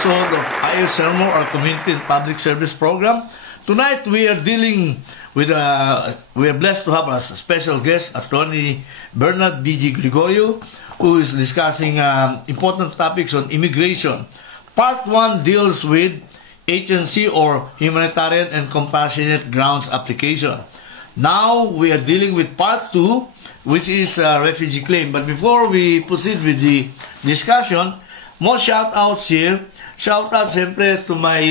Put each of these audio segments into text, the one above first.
episode of ISRMO, our Community and Public Service Program. Tonight, we are dealing with, we are blessed to have as a special guest, Attorney Bernard B.G. Gregorio, who is discussing important topics on immigration. Part 1 deals with HNC, or Humanitarian and Compassionate Grounds Application. Now, we are dealing with Part 2, which is refugee claim. But before we proceed with the discussion, more shout-outs here. Shout-out siyempre to my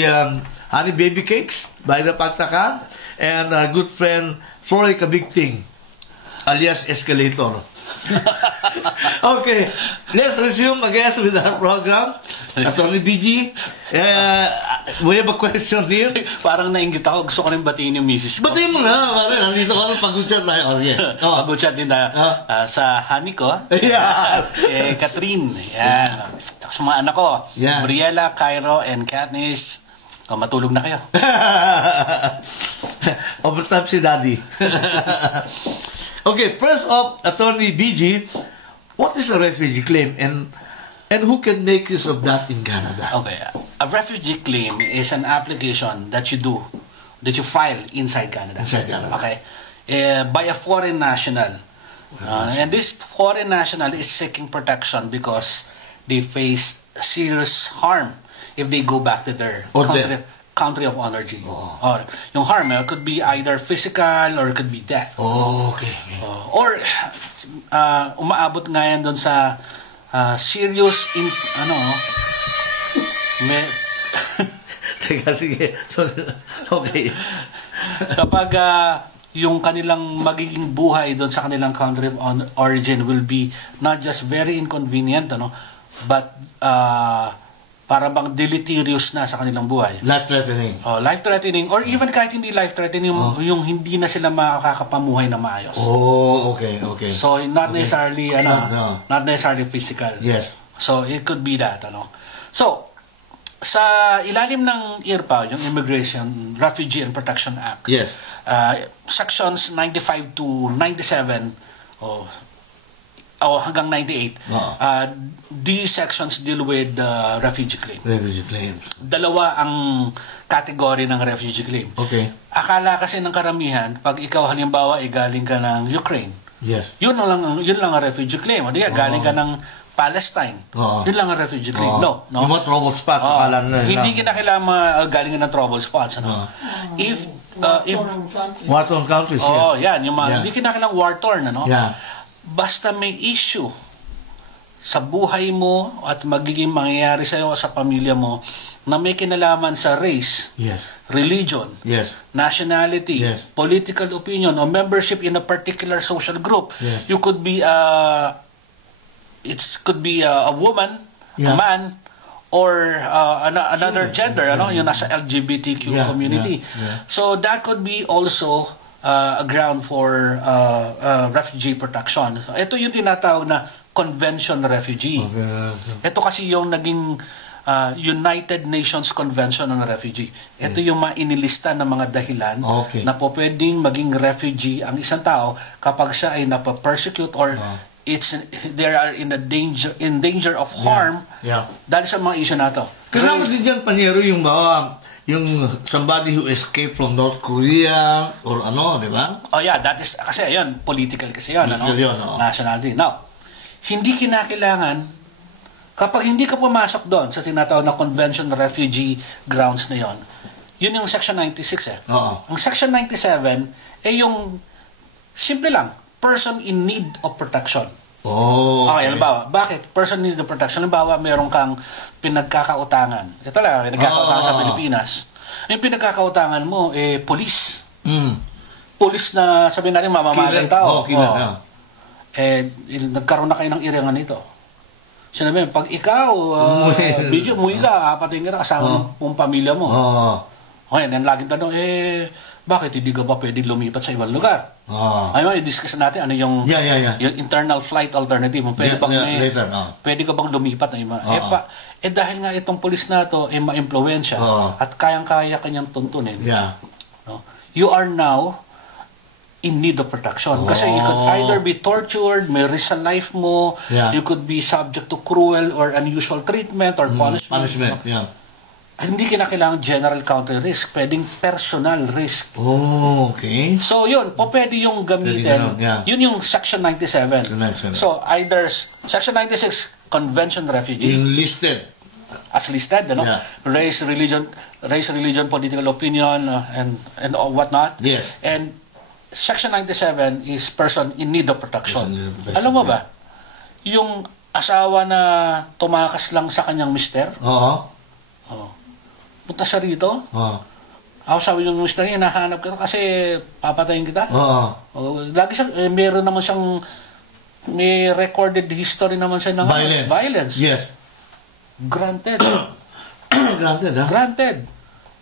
honey baby cakes by the Pagtaka and our good friend Flory Kabigting, alias Escalator. Okay, let's resume again with our program. Attorney BG, we have a question here. Parang nainggit ako. Gusto ko rin batiin yung misis ko. Batiin mo na. Nandito ka ng pag-chat tayo. Pag-chat din tayo. Sa honey ko. Catherine. Yan. Sa mga anak ko. Briella, Cairo, and Katniss. Matulog na kayo. Overtime si Daddy. Okay, first off, Attorney BG, what is a refugee claim and who can make use of that in Canada? Okay, a refugee claim is an application that you do, that you file inside Canada. Inside Canada. Okay, by a foreign national. And this foreign national is seeking protection because they face serious harm if they go back to their country of origin. Or yung harm could be either physical or it could be death. Okay. Or umaabot nga yan doon sa serious Teka, sige. Okay. Kapag yung kanilang magiging buhay doon sa kanilang country of origin will be not just very inconvenient, but para bang deleterious na sa kanilang buhay. Life-threatening. Life-threatening. Or even kahit hindi life-threatening, yung hindi na sila makakapamuhay na maayos. Okay. So, not necessarily, not necessarily physical. Yes. So, it could be that, So, sa ilalim ng IRPA, yung Immigration, Refugee and Protection Act, yes. Sections 95 to 97, hanggang 98. These sections deal with refugee claim. Refugee claims. Dalawa ang category ng refugee claim. Okay. Akala kasi ng karamihan, pag ikaw halimbawa galing ka ng Ukraine, yes. Yun lang ang refugee claim. O di galing ka ng Palestine. Yun lang ang refugee claim. No. Yung mga trouble spots. Hindi kinakailangan galing ka ng trouble spots. If war-torn countries, yes. Yan. Hindi kinakailangan war-torn. Yeah. Basta may issue sa buhay mo at magiging mangyayari sa iyo o sa pamilya mo na may kinalaman sa race, yes. Religion, yes. Nationality, yes. Political opinion, or membership in a particular social group. Yes. You could be a woman, a man, or another gender, yung nasa LGBTQ community. Yeah. So that could be also a ground for refugee protection. So, ito yung tinatawag na Convention Refugee. Ito kasi yung naging United Nations Convention on Refugee. Ito yung mainilista ng mga dahilan na po pwedeng maging refugee ang isang tao kapag siya ay napapersecute or they are in danger of harm dahil sa mga issue na ito. Kasama din dyan, Panyero, yung somebody who escaped from North Korea or di ba? That is, kasi yun, political kasi yun, nationality. Now, hindi kinakailangan, kapag hindi ka pumasok doon sa tinatawag na Convention Refugee Grounds na yun yung Section 96 Ang Section 97, yung, simple lang, person in need of protection. Halimbawa, bakit? Person in need of protection. Halimbawa, meron kang pinagkakautangan. Ito lang, pinagkakautangan sa Pilipinas. Yung pinagkakautangan mo, police. Police na, sabihin natin, mamamatay tao. Nagkaroon na kayo ng irangan nito. Sinabi, pag ikaw, video, umuwi ka, kapatid kita, kasama ng pamilya mo. Okay, then laging tanong, bakit hindi ka ba pwede lumipat sa ibang lugar? I-discuss natin ano yung internal flight alternative. Pwede ka bang lumipat na iba? Dahil nga itong pulis na ito ma-impluwensya at kayang-kaya kanyang tuntunin. You are now in need of protection. Kasi you could either be tortured, may risk sa life mo, you could be subject to cruel or unusual treatment or punishment. hindi kinakailangan general country risk, pwedeng personal risk. Oh, okay. So yun, pwede yung gamitin. Yun yung Section 97. So either Section 96, Convention Refugee. Enlisted. As listed, race, religion, political opinion, and whatnot. Yes. And Section 97 is person in need of protection. Alam mo ba, yung asawa na tumakas lang sa kanyang mister, punta siya rito. Ako sabi yung mister niya, nahanap ka kasi papatayin kita. Lagi siya, meron naman siyang, may recorded history naman siya ng violence. Yes. Granted. Granted, ha? Granted.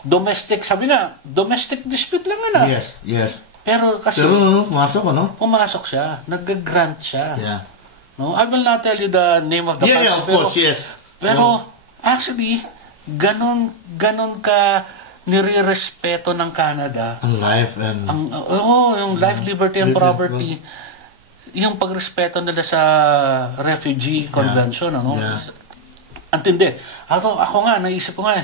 Domestic, sabi nga, domestic dispute lang na. Yes, yes. Pero kasi, pumasok, ano? Pumasok siya. Nag-grant siya. Yeah. No? I will not tell you the name of the country. Yeah, of course, yes. Pero, actually, ganon ka nire-respeto ng Canada. Ang life and... yung life, liberty, and property. Yung pagrespeto nila sa Refugee Convention, ano? Antindi. Ako nga, naisip ko nga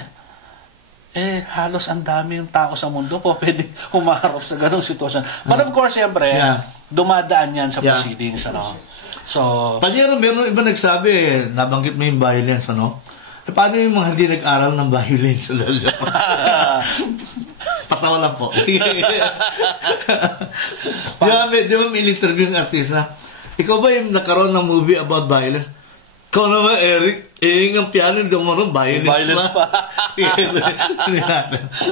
halos ang dami yung tao sa mundo po pwede humarap sa ganong sitwasyon. But of course, siyempre, dumadaan yan sa proceedings, ano? So... Panyero, meron iba nagsabi, nabanggit mo yung violence, ano? Paano yung mga hindi nag-aral ng violence? Patawa lang po. Di ba may interview ng artista? Ikaw ba yung nakaroon ng movie about violence? Ikaw naman, Eric, ang piano daw mo rin, violence pa.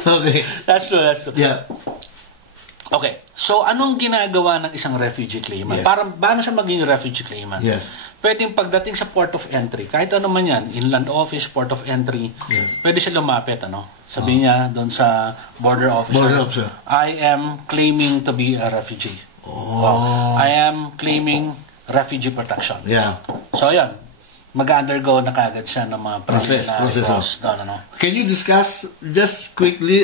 Okay. That's true. Yeah. Okay. So, anong ginagawa ng isang refugee claimant? Paano siya maging refugee claimant? Yes. Pwedeng pagdating sa port of entry, kahit ano man yan, inland office, port of entry, pwede siya lumapit, ano? Sabi niya doon sa border officer, I am claiming to be a refugee. I am claiming refugee protection. Yeah. So, yan. Mag-undergo na kagad siya ng mga process. Can you discuss just quickly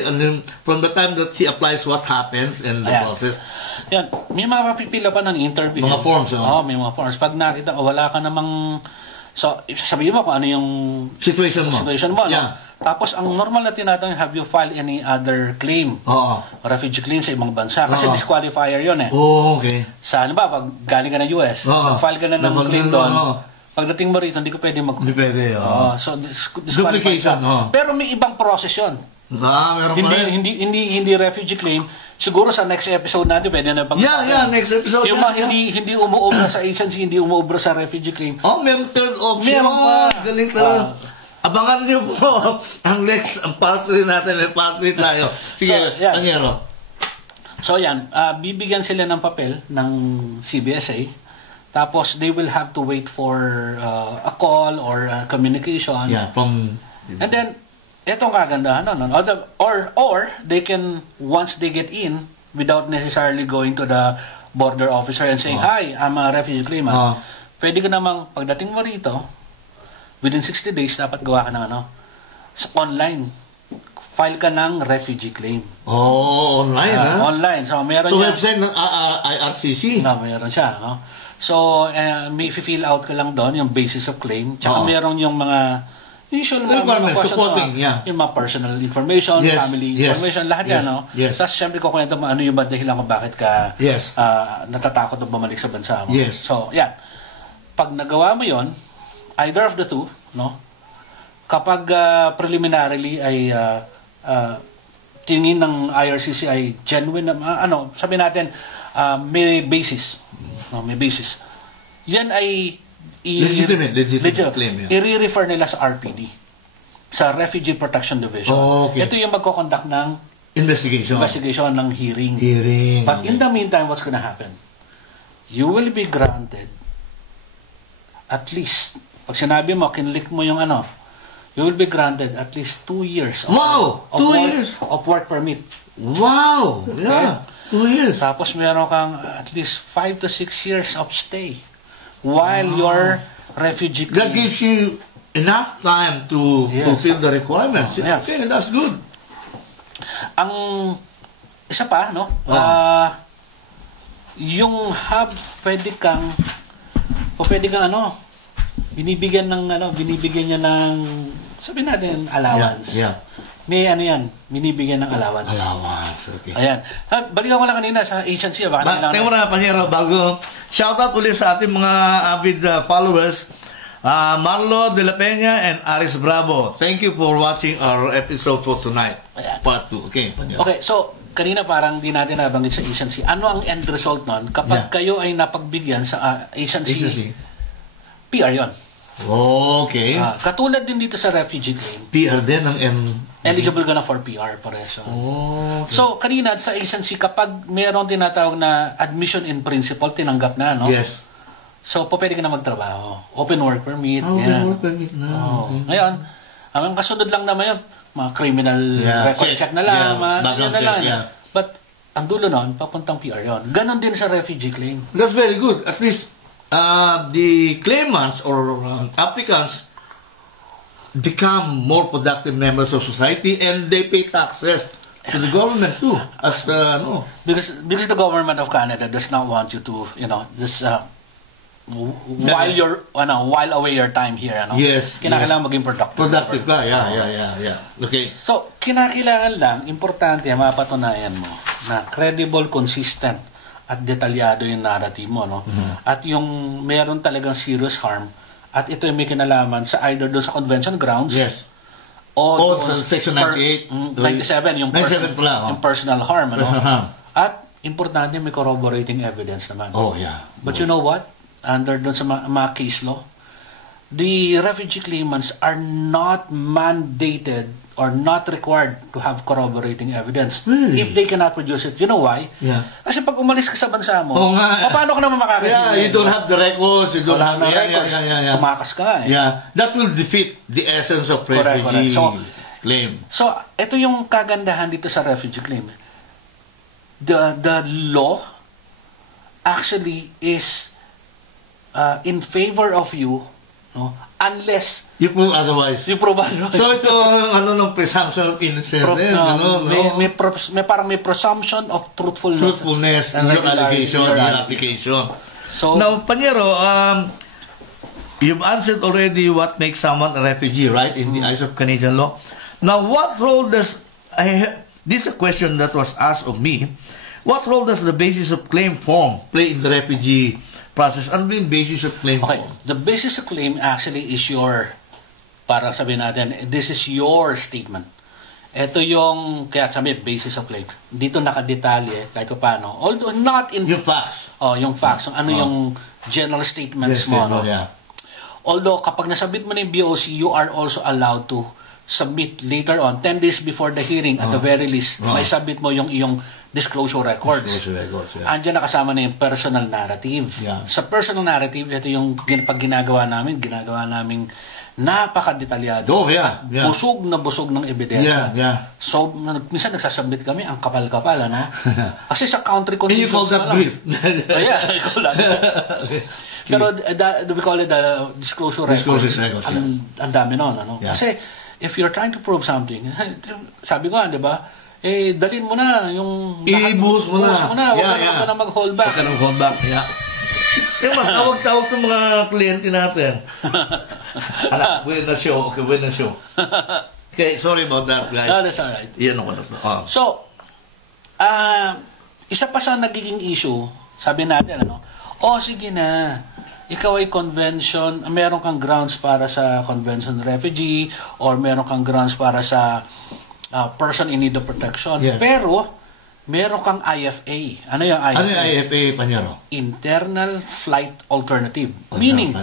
from the time that he applies what happens in the process? Yan. May mga mapipila pa ng interview. Mga forms. May mga forms. Pag nakita, wala ka namang... So, sabihin mo kung ano yung situation mo. No? Tapos, ang normal na tinatanong, have you filed any other claim? Refugee claim sa ibang bansa. Kasi disqualifier yun eh. Okay. Sa ano ba, pag galing ka ng US, file ka na ng claim doon, pagdating mo rito, hindi ko pwede Hindi pwede. So, duplication. Pero may ibang process yun. Meron hindi refugee claim. Siguro sa next episode natin pwede na pag-usapan. Next episode. Yung mga hindi umuobra sa agency, hindi umuobra sa refugee claim. Meron third option. Galing talaga. Abangan niyo po ang next, ang part 3 natin. Part 3 tayo. Sige, Panyero. So, yan. Bibigyan sila ng papel ng CBSA. Tapos, they will have to wait for a call or a communication. And then, etong kagandahan, or they can, once they get in, without necessarily going to the border officer and saying, hi, I'm a refugee claimant. Pwede ka namang, pagdating mo rito, within 60 days, dapat gawa ka ng sa online. File ka ng refugee claim. Online, Online. So, meron website ng IRCC? Meron siya, So, may fill out ka lang doon, yung basis of claim. Tsaka meron yung mga usual mga questions, yung mga personal information, family information, lahat yan, Tapos, syempre, kukwento mo ano yung dahilan kung bakit ka natatakot na bumalik sa bansa mo. So, yan. Pag nagawa mo yon, either of the two, kapag preliminarily ay tingin ng IRCC ay genuine, sabi natin, may basis. May basis. Yan ay legitimate claim. I-refer nila sa RPD, sa Refugee Protection Division. Ito yung magko-conduct ng investigation ng hearing. But in the meantime, what's gonna happen? You will be granted at least, pag sinabi mo, kinlik mo yung you will be granted at least 2 years of work permit. Wow! Yeah. 2 years. Tapos meron kang at least 5 to 6 years of stay while your refugee claim. That gives you enough time to fulfill the requirements. Okay, that's good. Ang isa pa, yung hub, pwede kang binibigyan niya ng sabihin natin allowance. Yeah. May ano yan, binibigyan ng allowance. Allowance, okay. Ayan. Balikan ko lang kanina sa agency. Tingnan mo na, Panyero, bago shoutout ulit sa ating mga avid followers, Marlo De La Peña and Aris Bravo. Thank you for watching our episode for tonight. Ayan. Part 2. Okay, Panyero. Okay, so kanina parang di natin nabanggit sa agency. Ano ang end result nun? Kapag kayo ay napagbigyan sa agency, PR yon. Okay. Katulad din dito sa refugee claim. PR din ang Eligible ka na for PR, pareso. Okay. So, kanina sa agency, kapag mayroon tinatawag na admission in principle, tinanggap na, no? Yes. So, pwede ka na magtrabaho. Open work permit. Open work permit na. Okay. Ngayon, ang kasunod lang naman yun, mga criminal record check na lang, background check, But, ang dulo nun, papuntang PR yon. Ganon din sa refugee claim. That's very good. At least, the claimants or applicants become more productive members of society and they pay taxes to the government too. As Because the government of Canada does not want you to, just while away your time here, Yes. Kinakailangan maging productive. Productive ka, yeah. Okay. So, kinakailangan lang, importante, mapatunayan mo na credible, consistent, at detalyado yung narrative mo, no? At yung meron talagang serious harm, at ito yung may kinalaman sa either doon sa convention grounds, o sa Section 98, 97, yung 97 pala, yung personal harm, personal harm. At importante may corroborating evidence naman. Oh, yeah. But you know what? Under doon sa mga case law, the refugee claimants are not mandated or not required to have corroborating evidence. Really? If they cannot produce it. You know why? Yeah. Kasi pag umalis ka sa bansa mo, paano ka naman Yeah, makakahili? you don't have the records, you don't have the records. Tumakas ka eh. Yeah, that will defeat the essence of refugee claim. So, ito yung kagandahan dito sa refugee claim. The law actually is in favor of you, no? Unless you prove otherwise. You prove otherwise. So ito ng presumption of innocence. May presumption of truthfulness in your allegation, your application. So now, Panyero, you've answered already what makes someone a refugee, right? In the eyes of Canadian law. Now, what role does this is a question that was asked of me. What role does the basis of claim form play in the refugee process? Ano yung basis of claim form? The basis of claim actually is para sabihin natin, this is your statement. Ito yung, kaya sabi, basis of claim. Dito nakadetalye, kahit paano. Although not in... Yung facts. Yung facts. Yung general statements mo. No? Yeah. Although, kapag nasabit mo na yung BOC, you are also allowed to submit later on, 10 days before the hearing, at the very least, may submit mo yung iyong disclosure records. Andiyan nakasama na yung personal narrative. Yeah. Sa personal narrative, ito yung pag ginagawa namin napakadetalyado. Busog ng ebidensya. So, minsan nagsasubmit kami, ang kapal-kapal, Kasi sa country conditions... You call that brief? I call that. Pero we call it the disclosure records. Ang dami nun, Kasi, if you're trying to prove something, sabi ko, di ba, dalhin mo na yung... Ibuhos mo na. Huwag ka na mag-hold back. Huwag ka na mag-hold back, tawag ng mga kliyente natin. Buena show. Okay, sorry about that, guys. No, that's alright. So, isa pa sa nagiging issue, sabi natin, sige na, ikaw ay convention, meron kang grounds para sa convention refugee, or meron kang grounds para sa person in need of protection. Yes. Pero, meron kang IFA. Ano yung IFA? Ano yung IFA, Panyero? Internal Flight Alternative. Meaning,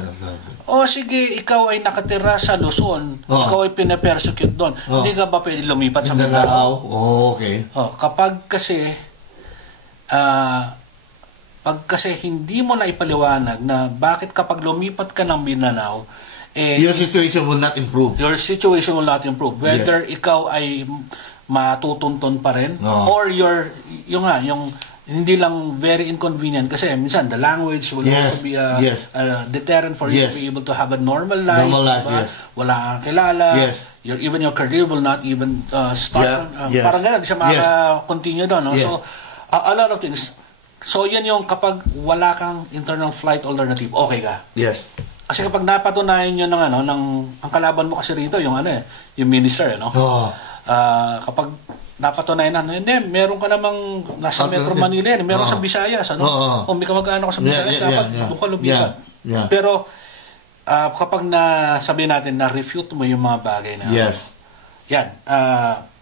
sige, ikaw ay nakatira sa Luzon, ikaw ay pinapersecute doon. Hindi ka ba pwede lumipat sa Mindanao? Okay. Kapag kasi hindi mo na ipaliwanag na bakit kapag lumipat ka ng Mindanao, your situation will not improve. Whether ikaw ay matutunton pa rin, or yung hindi lang very inconvenient kasi minsan the language will also be a deterrent for you to be able to have a normal life. Wala kang kilala. Even your career will not even start. Parang gano'n, di siya maka-continue doon. So, a lot of things. So, yan yung kapag wala kang internal flight alternative, okay ka. Yes. Kasi kapag napatunayan nyo ng ang kalaban mo kasi rito, yung yung minister, kapag napatunayan na, hindi, meron ka namang nasa Metro Manila yan, meron sa Visayas, o may kamag-ano ka sa Visayas, dapat doon ka lumipat. Pero, kapag sabihin natin, na-refute mo yung mga bagay na,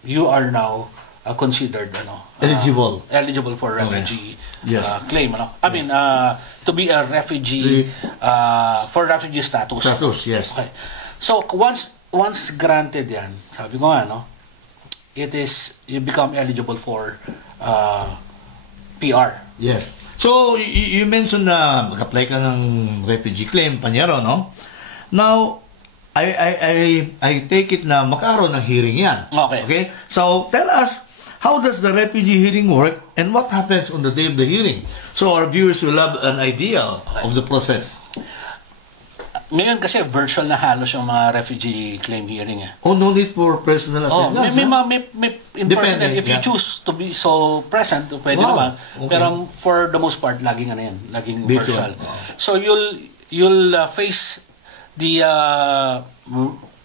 you are now considered eligible for refugee claim. I mean, to be a refugee for refugee status. Yes. Okay. So once granted yan, sabi ko nga, you become eligible for PR. Yes. So you mentioned na mag-apply ka ng refugee claim, Panyero, no? Now I take it na magkaroon ng hearing yan. Okay. So tell us, how does the refugee hearing work and what happens on the day of the hearing? So our viewers will have an idea of the process. Ngayon kasi virtual na halos yung mga refugee claim hearing. Oh, no need for personal attendance. May in person. If you choose to be so present, pwede naman. Okay. Pero for the most part, laging laging virtual. So you'll face the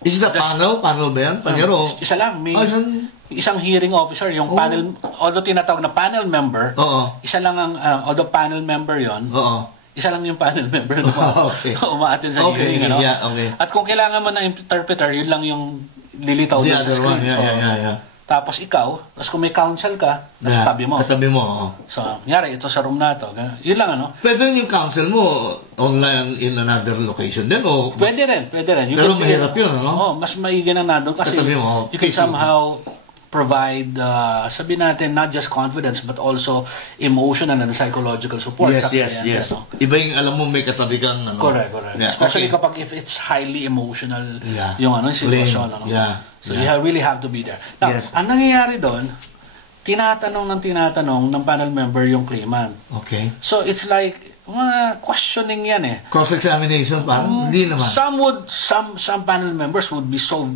is it a panel ba yan? Panyero? Isa lang. Isang hearing officer, yung panel, although tinatawag na panel member, isa lang ang, although panel member yon, isa lang yung panel member na umaattend sa hearing. At kung kailangan mo ng interpreter, yun lang yung lilitaw din sa screen. Tapos ikaw, tapos kung may counsel ka, nasa tabi mo. Katabi mo, So, nangyari, ito sa room na to. Yun lang, Pwede yung counsel mo online in another location din, o? Pwede rin. Pero mahirap yun, mas maigi na nandun kasi you can somehow provide, sabihin natin, not just confidence, but also emotional and psychological support. Yes. Iba yung alam mo may katabi kang, Correct. Yeah. Especially kapag if it's highly emotional, yung sitwasyon. So you really have to be there. Now, ang nangyayari doon, tinatanong ng panel member yung claimant. Okay. So it's like, questioning yan eh. Cross-examination parang? Hindi naman. Some panel members would be so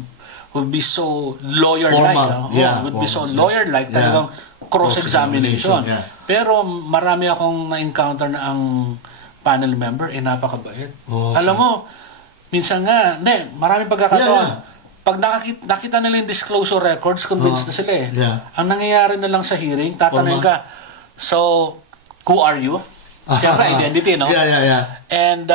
lawyer-like. Would be so lawyer-like, talagang cross-examination. Pero marami akong na-encounter na ang panel member, napakabait. Alam mo, minsan nga, marami pagkakataon. Pag nakita nila yung disclosure records, convinced na sila eh. Ang nangyayari na lang sa hearing, tatanungin ka, so, who are you? Siyempre, identity, no? And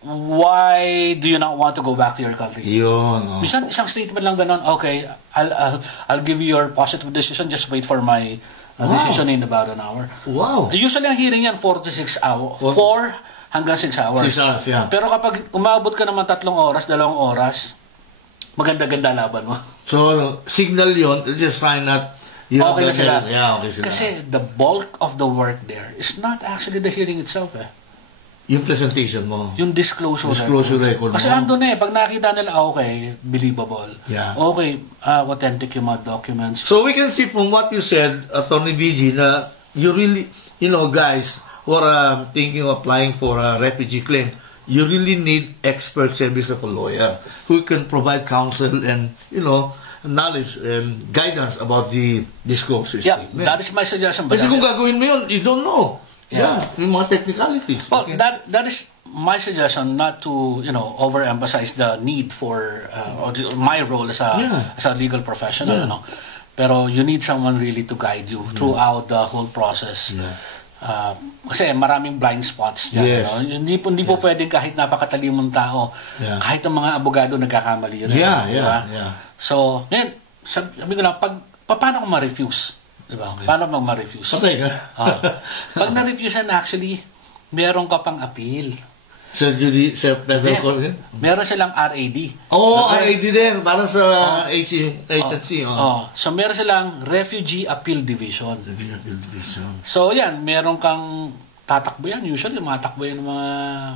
why do you not want to go back to your country? Yun. Minsan, isang statement lang ganon, okay, I'll give you your positive decision, just wait for my decision in about an hour. Wow. Usually, ang hearing yan, 4 to 6 hours. 4 hanggang 6 hours. 6 hours, Pero kapag umabot ka naman 3 oras, 2 oras, maganda-ganda laban mo. So, signal yun, it's a sign that okay na sila. Okay sila. Kasi the bulk of the work there is not actually the hearing itself Yung presentation mo. Yung disclosure record mo. Kasi andun pag nakita nila, okay, believable. Okay, authentic yung mga documents. So we can see from what you said, Attorney BG, na you really, guys who are thinking of applying for a refugee claim, you really need expert service of a lawyer who can provide counsel and, knowledge and guidance about the disclosure statement. That is my suggestion. Kasi kung gagawin mo yun, you don't know. Yung mga technicalities. Well, that is my suggestion, not to overemphasize the need for or my role as a legal professional. Pero you need someone really to guide you throughout the whole process. Kasi maraming blind spots dyan. Hindi po pwedeng kahit napakatalimong tao, kahit ang mga abogado nagkakamali yun. So, ngayon, sabi ko lang, paano kung ma-refuse? Diba? Paano mag-ma-refuse? Patay ka. Pag na-refuse actually, meron ka pang appeal. Sa federal court? Meron silang RAD. RAD din. Para sa agency. So, meron silang Refugee Appeal Division. So, yan. Meron kang tatakbo yan. Usually, matakbo yan mga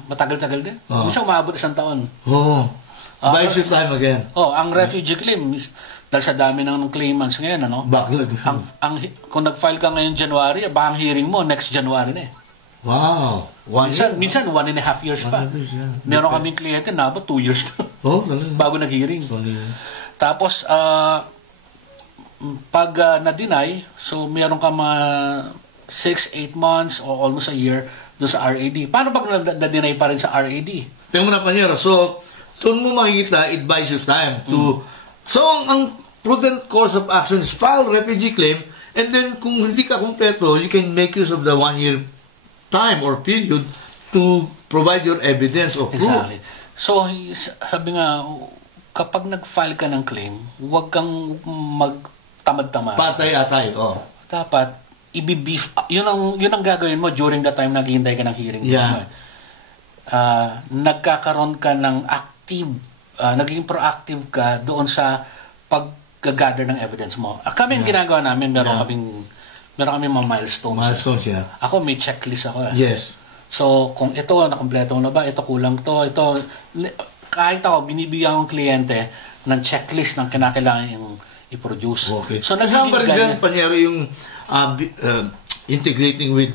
matagal-tagal din. Minsan, umabot 1 taon. Buys your time again. Ang refugee claim, dahil sa dami ng claimants ngayon, backlog. Kung nag-file ka ngayon January, baka ang hearing mo next January na Wow. Minsan 1.5 years pa. Meron kaming kliyente na 2 years na. Bago nag-hearing. Tapos, pag na-deny, so meron ka mga 6-8 months or almost a year doon sa RAD. Paano pag na-deny pa rin sa RAD? Tingnan mo na, Panyero. So, doon mo makikita, it buys you time to... So, ang prudent course of action is file refugee claim, and then kung hindi ka kumpleto, you can make use of the 1-year time or period to provide your evidence or proof. Exactly. So, sabi nga, kapag nag-file ka ng claim, huwag kang magtamad-tamad. Patay-atay, oh. Dapat, i-beef. Yun ang gagawin mo during the time naghihintay ka ng hearing. Yeah. Nagkakaroon ka ng active, naging proactive ka doon sa pag-gather ng evidence mo. Kami ang ginagawa namin, meron kami mga milestones. Milestones, yeah. Ako, may checklist ako. Yes. So, kung ito, nakompleto na ba? Ito, kulang to. Ito, kahit ako, binibigyan akong kliyente ng checklist ng kinakailangan yung i-produce. Okay. So, kasama pa rin dyan, Panyero, yung integrating with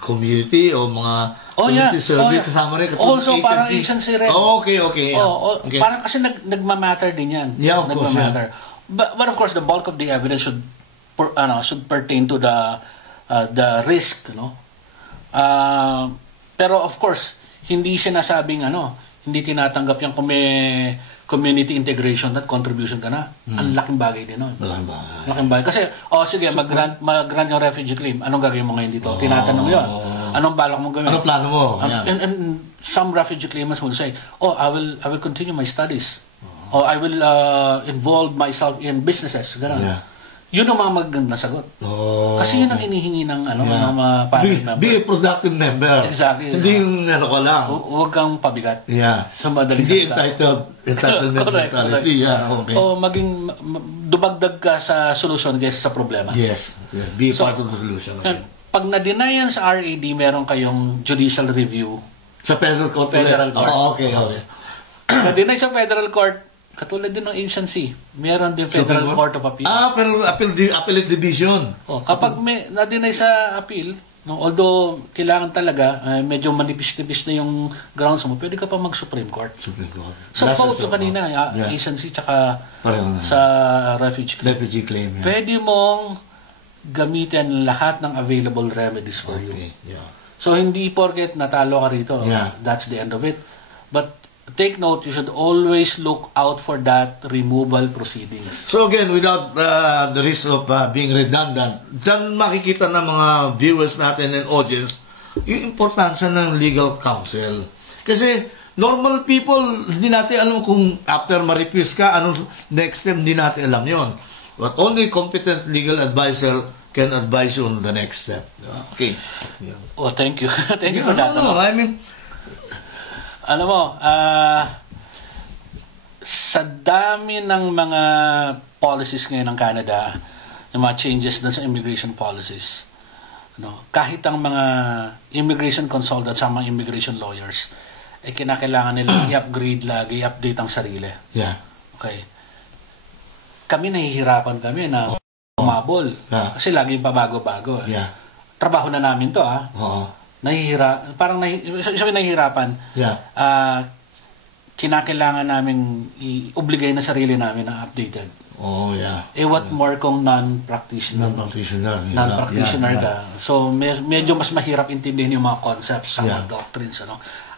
community o mga community service, kasama rin. Also, parang agency rin. Okay. Yeah. Okay. Parang kasi nagmamatter din yan. Yeah, of course. Yeah. But of course, the bulk of the evidence should pertain to the risk, no? Pero of course, hindi sinasabing hindi tinatanggap yung kung may community integration at contribution ka na. Ang laking bagay din nun. Laking bagay. Kasi, sige, mag-grant yung refugee claim. Anong gagawin mo ngayon dito? Tinatanong yun. Anong balak mong gawin? Anong plano mo? And some refugee claimants will say, I will continue my studies. Or I will involve myself in businesses. Ganun. Yeah. Yun ang mga magandang sagot. Kasi yun ang hinihingi ng mga parent member. Be a productive member. Exactly. Hindi yung ka lang. Huwag kang pabigat. Yeah. Sa madaling hindi entitlement mentality. Yeah, okay. O maging dumagdag ka sa solusyon kaysa sa problema. Yes. Be part of the solution. Okay. Pag na-deny yan sa RAD, meron kayong judicial review. Sa federal court? Okay. Na-deny sa federal court, katulad din ng agency, meron din Federal Court of Appeals. Pero Appellate Division. Kapag may na-deny sa appeal, although kailangan talaga, medyo manipis-nipis na yung grounds mo, pwede ka pa mag-Supreme Court. So, quote yung kanina, agency tsaka sa refugee claim. Pwede mong gamitin lahat ng available remedies for you. Yeah. So, hindi porket natalo ka rito, that's the end of it. But take note, you should always look out for that removal proceedings. So again, without the risk of being redundant, dyan makikita ng mga viewers natin and audience yung importansya ng legal counsel. Kasi normal people, hindi natin alam kung after ma-refuse ka, anong next step, hindi natin alam yon. But only competent legal advisor can advise you on the next step. Okay. Yeah. Oh, thank you. Thank you for that. I mean, alam mo, sa dami ng mga policies ngayon ng Canada, yung mga changes dun sa immigration policies, kahit ang mga immigration consultants, ang mga immigration lawyers, kinakailangan nila i-upgrade lagi, i-update ang sarili. Yeah. Okay. Kami nahihirapan kami na umabol. Yeah. Kasi laging pabago-bago. Yeah. Trabaho na namin to, parang nahihirapan. Yeah. Kinakailangan namin i-obligay na sarili namin na updated. Yeah. What more kung non-practitioner ka. So, medyo mas mahirap intindihin yung mga concepts sa mga doctrines,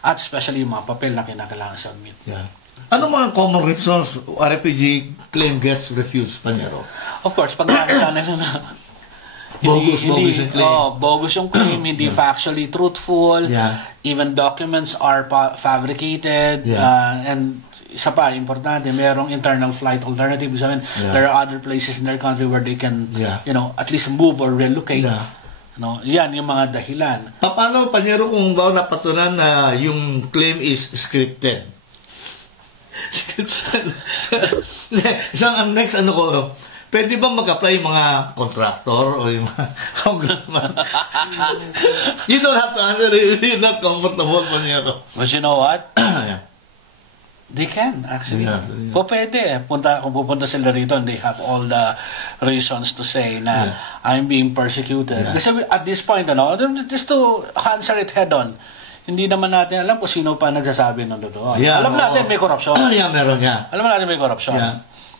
at especially yung mga papel na kinakailangan submit. Yeah. Ano mga common reasons a refugee claim gets refused, Panyero? Of course, pag nakita nila na bogus yung claim, hindi factually truthful, even documents are fabricated, and isa pa, importante, merong internal flight alternative. There are other places in their country where they can, at least move or relocate. Yan yung mga dahilan. Paano, Panyero, kung napatunan na yung claim is scripted? Ang next, pwede ba mag-apply yung mga contractor o yung mga congressman? You don't have to answer it. You're not comfortable pa niya ako. But you know what? They can, actually. Pwede. Kung pupunta sila rito and they have all the reasons to say na I'm being persecuted. Kasi at this point, just to answer it head on, hindi naman natin alam kung sino pa nagsasabi ng totoo. Alam natin may korupsyon. Meron. Alam natin may korupsyon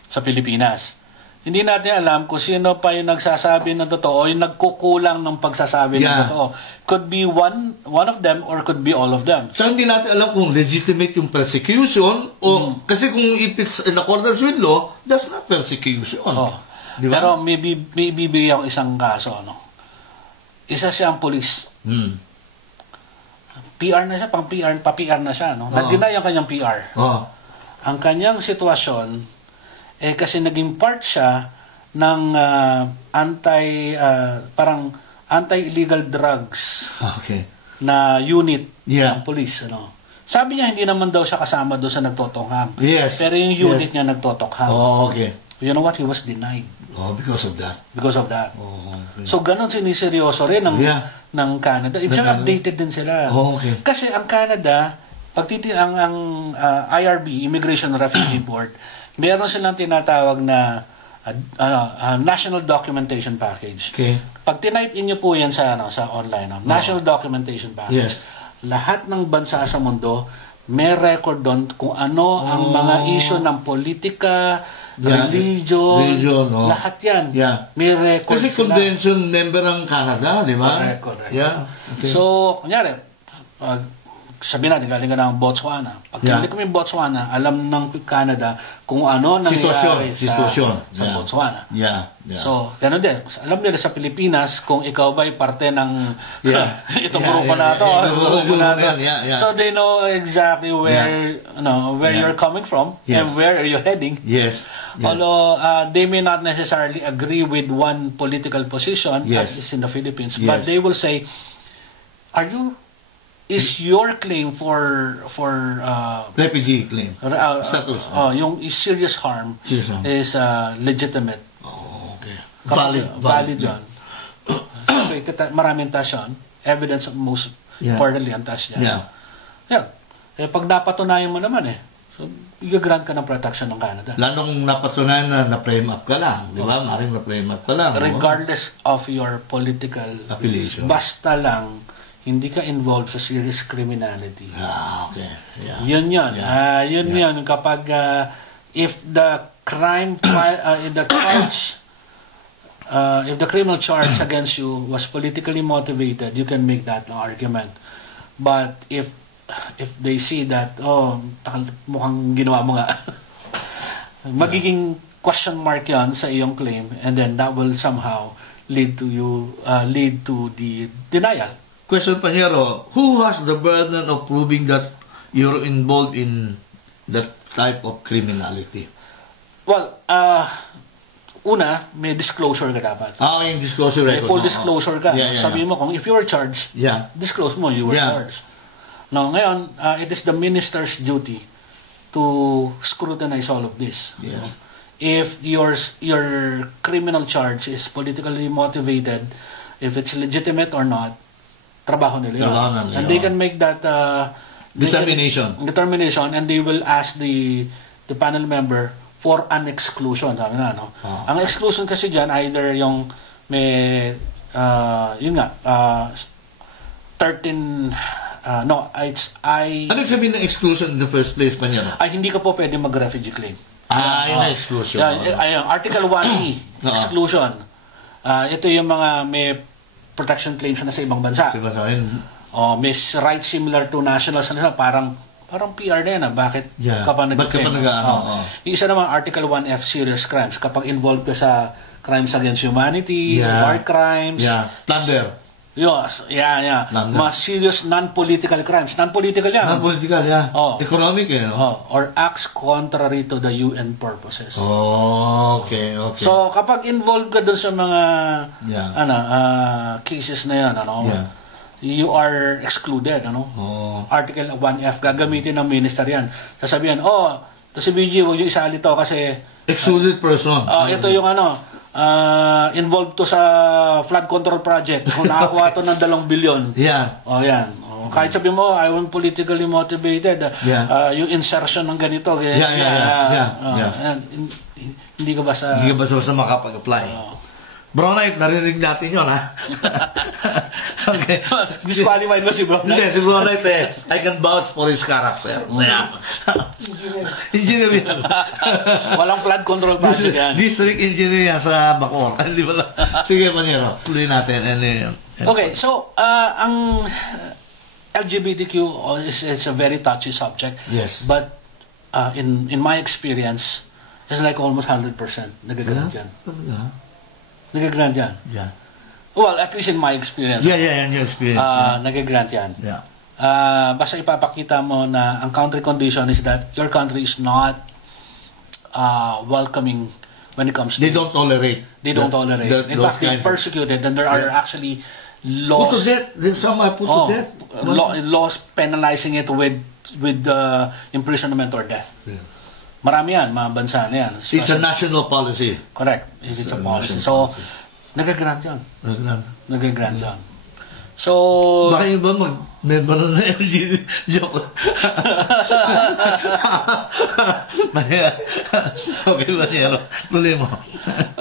sa Pilipinas. Hindi natin alam kung sino pa yung nagsasabi ng totoo o yung nagkukulang ng pagsasabi ng totoo. Could be one of them or could be all of them. So, hindi natin alam kung legitimate yung persecution o kasi kung if it's in accordance with law, that's not persecution. Diba? Pero may bibigyan ko isang kaso. Isa siyang police. PR na siya, pa-PR na siya. Nag-deny ang kanyang PR. Ang kanyang sitwasyon, kasi naging part siya ng parang anti-illegal drugs na unit ng police. Sabi niya, hindi naman daw siya kasama doon sa nagtotokhang. Pero yung unit niya nagtotokhang. You know what? He was denied. Because of that. Because of that. So, ganun siniseryoso rin ng Canada. Ibig updated din sila. Kasi ang Canada, ang IRB, Immigration Refugee Board, meron silang tinatawag na National Documentation Package. Pag tinype in nyo po yan sa online, National Documentation Package, lahat ng bansa sa mundo, may record doon kung ano ang mga issue ng politika, religion, lahat yan. May record kasi sila. convention member ng Canada, di ba? Correct. So, kunyari, sabihin natin, galing ka ng Botswana. Pag galing kami Botswana, alam ng Canada kung ano nangyayari sa Botswana. So, gano'n din. Alam nila sa Pilipinas kung ikaw ba'y parte ng itong grupo na ito. So, they know exactly where you're coming from and where are you heading. Although they may not necessarily agree with one political position, as is in the Philippines, but they will say, is your claim for refugee claim status yung serious harm is legitimate, valid yun. Maraming taas yun, evidence of most importantly ang taas yan. Pag napatunayan mo naman so i-grant ka ng protection ng Canada, lalo kung napatunayan na na-frame up ka lang, di ba? Maring na-frame up ka lang regardless of your political affiliation, basta lang hindi ka involved sa serious criminality. Yun. Kapag if the criminal charge against you was politically motivated, you can make that argument. But if they see that mukhang ginawa mo nga, magiging question mark yan sa iyong claim, and then that will somehow lead to the denial. Question, Panyero, who has the burden of proving that you're involved in that type of criminality? Well, una, may disclosure ka dapat. Yung disclosure record. May full disclosure ka. Sabihin mo, kung if you were charged, disclose mo you were charged. Now, ngayon, it is the minister's duty to scrutinize all of this. If your criminal charge is politically motivated, if it's legitimate or not, trabaho nila yun. And they can make that determination, and they will ask the panel member for an exclusion. Sabi na, ang exclusion kasi dyan, either yung may 13 Ano sabihin ng exclusion in the first place, Panyero? Hindi ka po pwede mag-refugee claim. Yung exclusion. Article 1E, exclusion. Ito yung mga may protection claims na sa ibang bansa. May rights similar to nationals na parang PR na yan. Bakit ka pa nag-claim? Yung isa naman, Article 1F, serious crimes. Kapag involved ka sa crimes against humanity, war crimes, plunder. Mga serious non-political crimes. Non-political yan. Economic or acts contrary to the UN purposes. Okay. So, kapag involved ka dun sa mga cases na yan, you are excluded. Article 1F, gagamitin ng minister yan. Sasabihin, to si BG, huwag yung isali to kasi excluded person. Ito yung involved to sa flood control project. Kung nakakuha to ng 2 billion. Yan. Kahit sabi mo, I want politically motivated. Yung insertion ng ganito. Hindi ka basta makapag-apply. Brownite, narinig natin yun, ha? Okay. Disqualified ba si Brownite? Hindi, si Brownite, I can vouch for his character. Yeah. Engineer yan. Walang flood control project yan. District engineer yan sa Bacoor. Hindi ba? Sige, Panyero. Tuloy natin. Okay, so, ang LGBTQ is a very touchy subject. Yes. But, in my experience, it's like almost 100% nagagrant yan. Nagagrant yan. Yeah. Well, at least in my experience. Yeah, in your experience. Nagagrant yan. Yeah. Basta ipapakita mo na ang country condition is that your country is not welcoming when it comes to... They don't tolerate. They don't tolerate. In fact, they persecuted, and there are actually laws... Put to death. There's some are put to death. Laws penalizing it with imprisonment or death. Yeah. Marami yan, mga bansa na yan. It's a national policy. Correct. It's a policy. So, nagagrant yan. Nagagrant yan. So... Baka yung ba mag-member na LG? Joke. Okay, Panyero. Tuloy mo.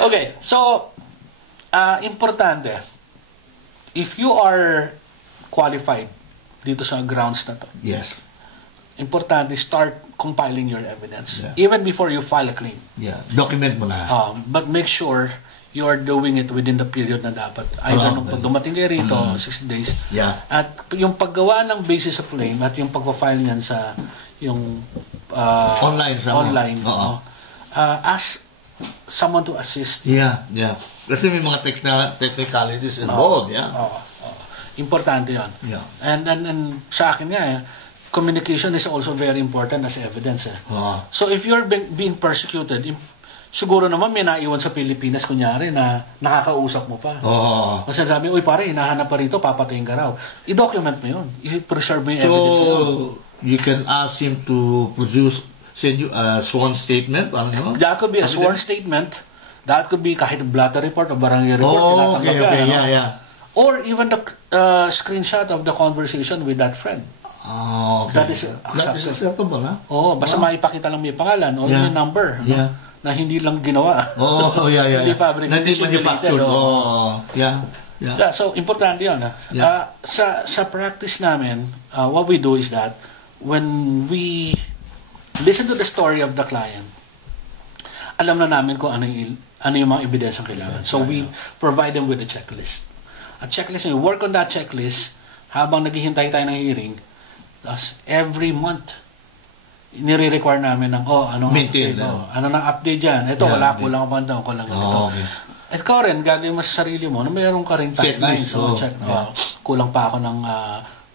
Okay, so, importante, if you are qualified dito sa grounds na to, yes, importante, start compiling your evidence. Yeah. Even before you file a claim. Yeah, document mo na. But make sure you are doing it within the period na dapat. Either nung pag dumating kayo rito, 60 days. Yeah. At yung paggawa ng basis of claim at yung pagpa-file niyan sa yung online. Ask someone to assist. Yeah. Kasi may mga technicalities involved. Importante yan. Yeah. And sa akin nga, communication is also very important as evidence. So if you're being persecuted, siguro naman may naiwan sa Pilipinas, kunyari, na nakakausap mo pa. Kasi sabi, uy pare, hinahanap pa rito, papatayin ka raw. I-document mo yun. I-preserve mo yung evidence ito. So, you can ask him to send you a sworn statement? That could be a sworn statement. That could be kahit blatter report o barangay report. Okay, yeah. Or even the screenshot of the conversation with that friend. Okay. That is acceptable, ha? Basta maipakita lang may pangalan o yung number. Na hindi lang ginawa. Hindi fabricated. Hindi manufactured. So, importante yun. Sa practice namin, what we do is that when we listen to the story of the client, alam na namin kung ano yung mga ebidensyang kailangan. So, we provide them with a checklist. A checklist, we work on that checklist habang naghihintay tayo ng hearing. Thus, every month, nire-require namin ng, update, ano nang update dyan. Ito, wala, kulang pa daw, kulang ganito. At ikaw rin, gagawin mo sa sarili mo na mayroon ka rin timeline. So, check, kulang pa ako ng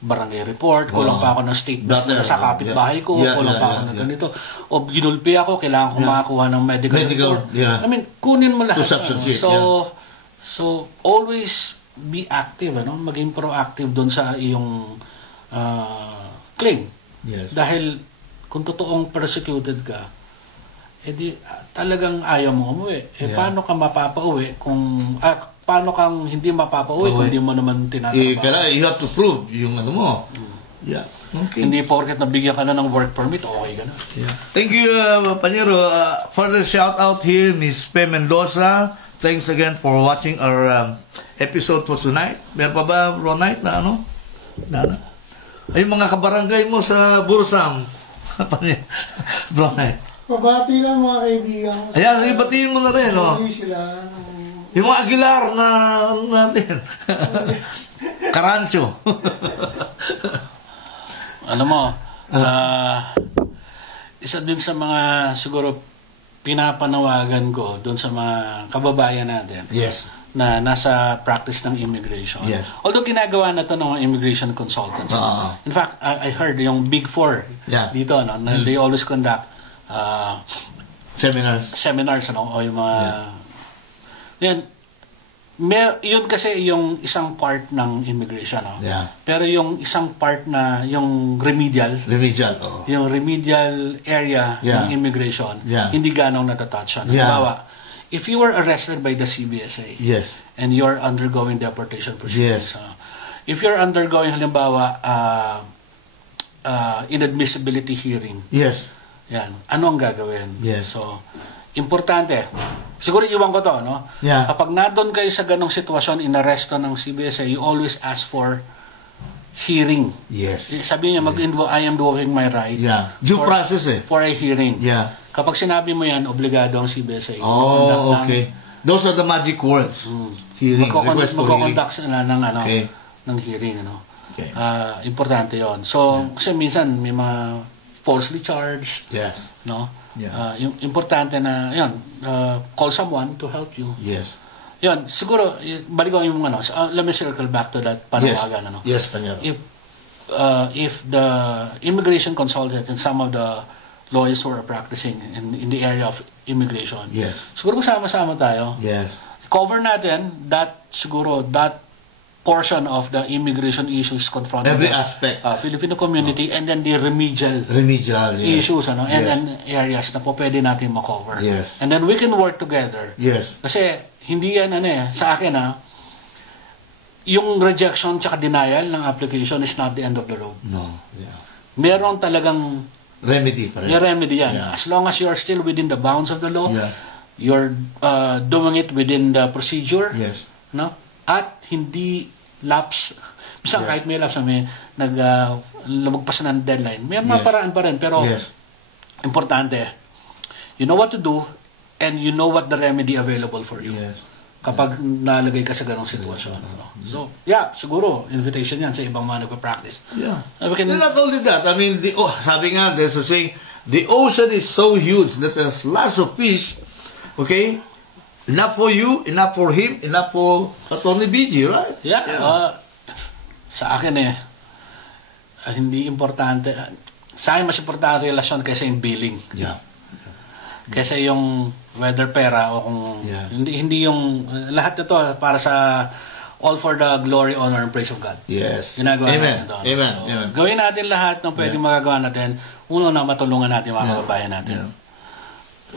barangay report, kulang pa ako ng statement mula sa kapitbahay ko, kulang pa ako ng ganito. O ginulpi ako, kailangan ko makakuha ng medical report. I mean, kunin mo lahat. So, always be active, maging proactive doon sa iyong claim. Dahil kung totoong persecuted ka, edi talagang ayaw mo umuwi. Paano ka mapapauwi kung paano kang hindi mapapauwi kung hindi mo naman tinatrabaho? You have to prove yung mo. Okay. Hindi porket nabigyan ka na ng work permit, okay ka na. Thank you, Panyero. Further shout out here, Ms. Pe Mendoza. Thanks again for watching our episode for tonight. Meron pa ba, Ronite, na ay mga kabarangay mo sa Bursam. Ronite. Pabati lang mga kaibigan. Ayan, ibatiin mo na rin, yung mga Aguilar na natin. Karancho. Isa din sa mga siguro pinapanawagan ko doon sa mga kababayan natin. Yes. Na nasa practice ng immigration. Yes. Although ginagawa na to ng immigration consultants. In fact, I heard yung Big Four dito, they always conduct seminars, o yung mga yun kasi yung isang part ng immigration, pero yung isang part na yung remedial yung remedial area ng immigration, hindi ganong natatouch. Halimbawa, if you were arrested by the CBSA and you're undergoing deportation proceedings, if you're undergoing halimbawa inadmissibility hearing, ano ang gagawin? So importante. Siguro iwan ko to, no? Yeah. Kapag nandun kayo sa ganong sitwasyon, inaresto ng CBSA, you always ask for hearing. Yes. Sabi niya, I am invoking my right. Yeah. Due process For a hearing. Yeah. Kapag sinabi mo yan, obligado ang CBSA. Oh, okay. Those are the magic words. Hearing. Magkoconduct sila ng hearing. Okay. Importante yon. So, kasi minsan may mga falsely charged. Yes. No? Yeah. Importante na, call someone to help you. Yes. Yun, siguro, balik ko yung let me circle back to that panawagan. Yes, Panyero. If the immigration consultants and some of the lawyers who are practicing in the area of immigration, yes, siguro sama-sama tayo. Yes. Cover natin that portion of the immigration issues confronting every aspect Filipino community and then the remedial yes. issues and then areas na po pwede natin makover. Yes. And then we can work together. Yes. Kasi hindi yan sa akin yung rejection tsaka denial ng application is not the end of the road. No. Yeah. Meron talagang remedy pa rin. May remedy yan. Yeah. As long as you are still within the bounds of the law, yeah, you're doing it within the procedure, yes, no? At hindi lapse. Minsan kahit may lapse, lumagpas na ng deadline. May mga paraan pa rin, pero importante, you know what to do and you know what the remedy available for you. Yes. Kapag nalagay ka sa ganong sitwasyon. So, siguro, invitation yan sa ibang mga nagpa-practice. Yeah. Not only that, I mean, sabi nga, there's a saying, the ocean is so huge that there's lots of fish, okay? Enough for you, enough for him, enough for Atty. BG, right? Yeah. Sa akin hindi importante. Sa akin mas importante relasyon kaysa yung billing. Yeah. Kaysa yung whether pera o kung hindi yung lahat nito para sa all for the glory, honor, and praise of God. Yes. Ginagawa Amen. natin ito. Amen. So, Amen. Gawin natin lahat ng pwedeng magagawa natin. Uno na matulungan natin mga kababayan natin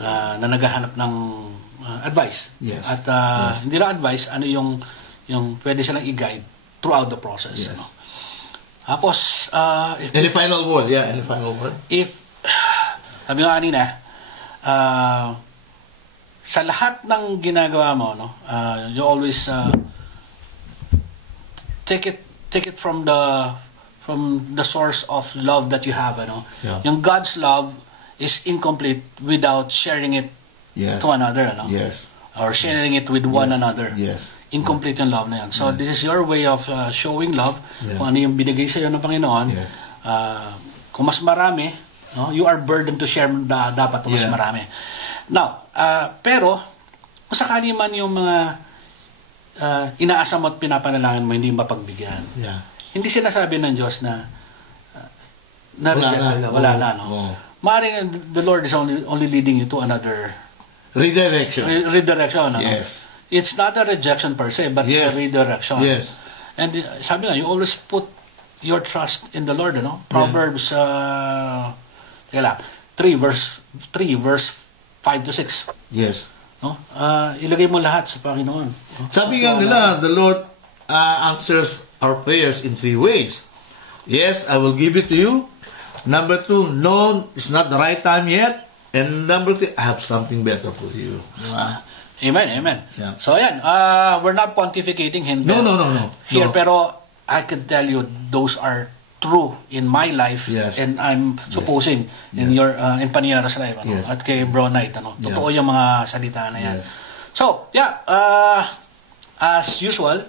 na naghahanap ng advice. Yes. At hindi lang advice, yung pwede silang i-guide throughout the process. Yes. Tapos, any final word? Yeah, any final word? Sabi nga kanina, sa lahat ng ginagawa mo, you always take it from the source of love that you have. Yeah. Yung God's love is incomplete without sharing it to another. Yes. Or sharing it with one another. Yes. Incomplete yung love na yan. So, this is your way of showing love. Kung ano yung binigay sa iyo ng Panginoon. Yes. Kung mas marami, you are burdened to share dapat mas marami. Now, pero, kung sakali man yung mga inaasam at pinapanalangin mo, hindi mapagbigyan. Yeah. Hindi sinasabi ng Diyos na wala na. Maaaring the Lord is only leading you to another redirection. Yes. It's not a rejection per se, but it's a redirection. Yes. And sabi nga, you always put your trust in the Lord, Proverbs 3 verse 5 to 6. Yes. Ilagay mo lahat sa Panginoon. Sabi nga nila, the Lord answers our prayers in 3 ways. Yes, I will give it to you. Number 2, no, it's not the right time yet. And number 3, I have something better for you. Amen. Yeah. So ayan, we're not pontificating him No. here, pero I can tell you those are true in my life, and I'm supposing in your in Paniera's life, at kay Bro Knight, totoo yung mga salita na yan. So as usual,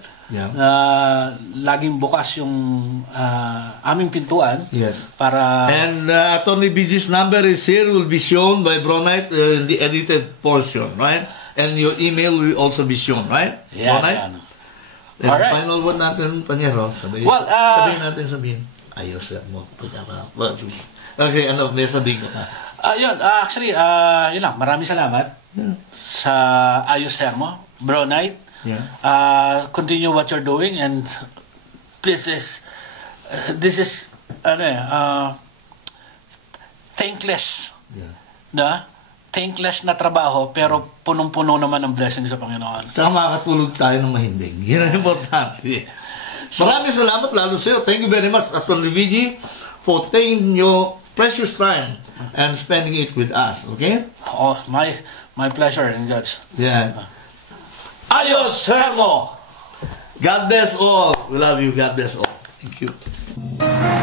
laging bukas yung aming pintuan para... And Atty. BG's number is here, will be shown by Bro Knight in the edited portion, right? And your email will also be shown, right? Yeah. Alright. Final word natin, Panyero. Sabihin natin. Ayos mo. Okay, may sabihin ka. Actually, yun lang. Maraming salamat sa ayos hair mo, Bro Knight. Continue what you're doing, and this is thankless. Thankless na trabaho, pero punong-puno naman ng blessing sa Panginoon. Saka makakatulog tayo ng mahimbing. Yan ang importante. Maraming salamat lalo sa'yo. Thank you very much, Atty. BG, for taking your precious time and spending it with us. Okay? Oh, my pleasure and God's. Yeah. Ayos Hermo! God bless all. We love you. God bless all. Thank you.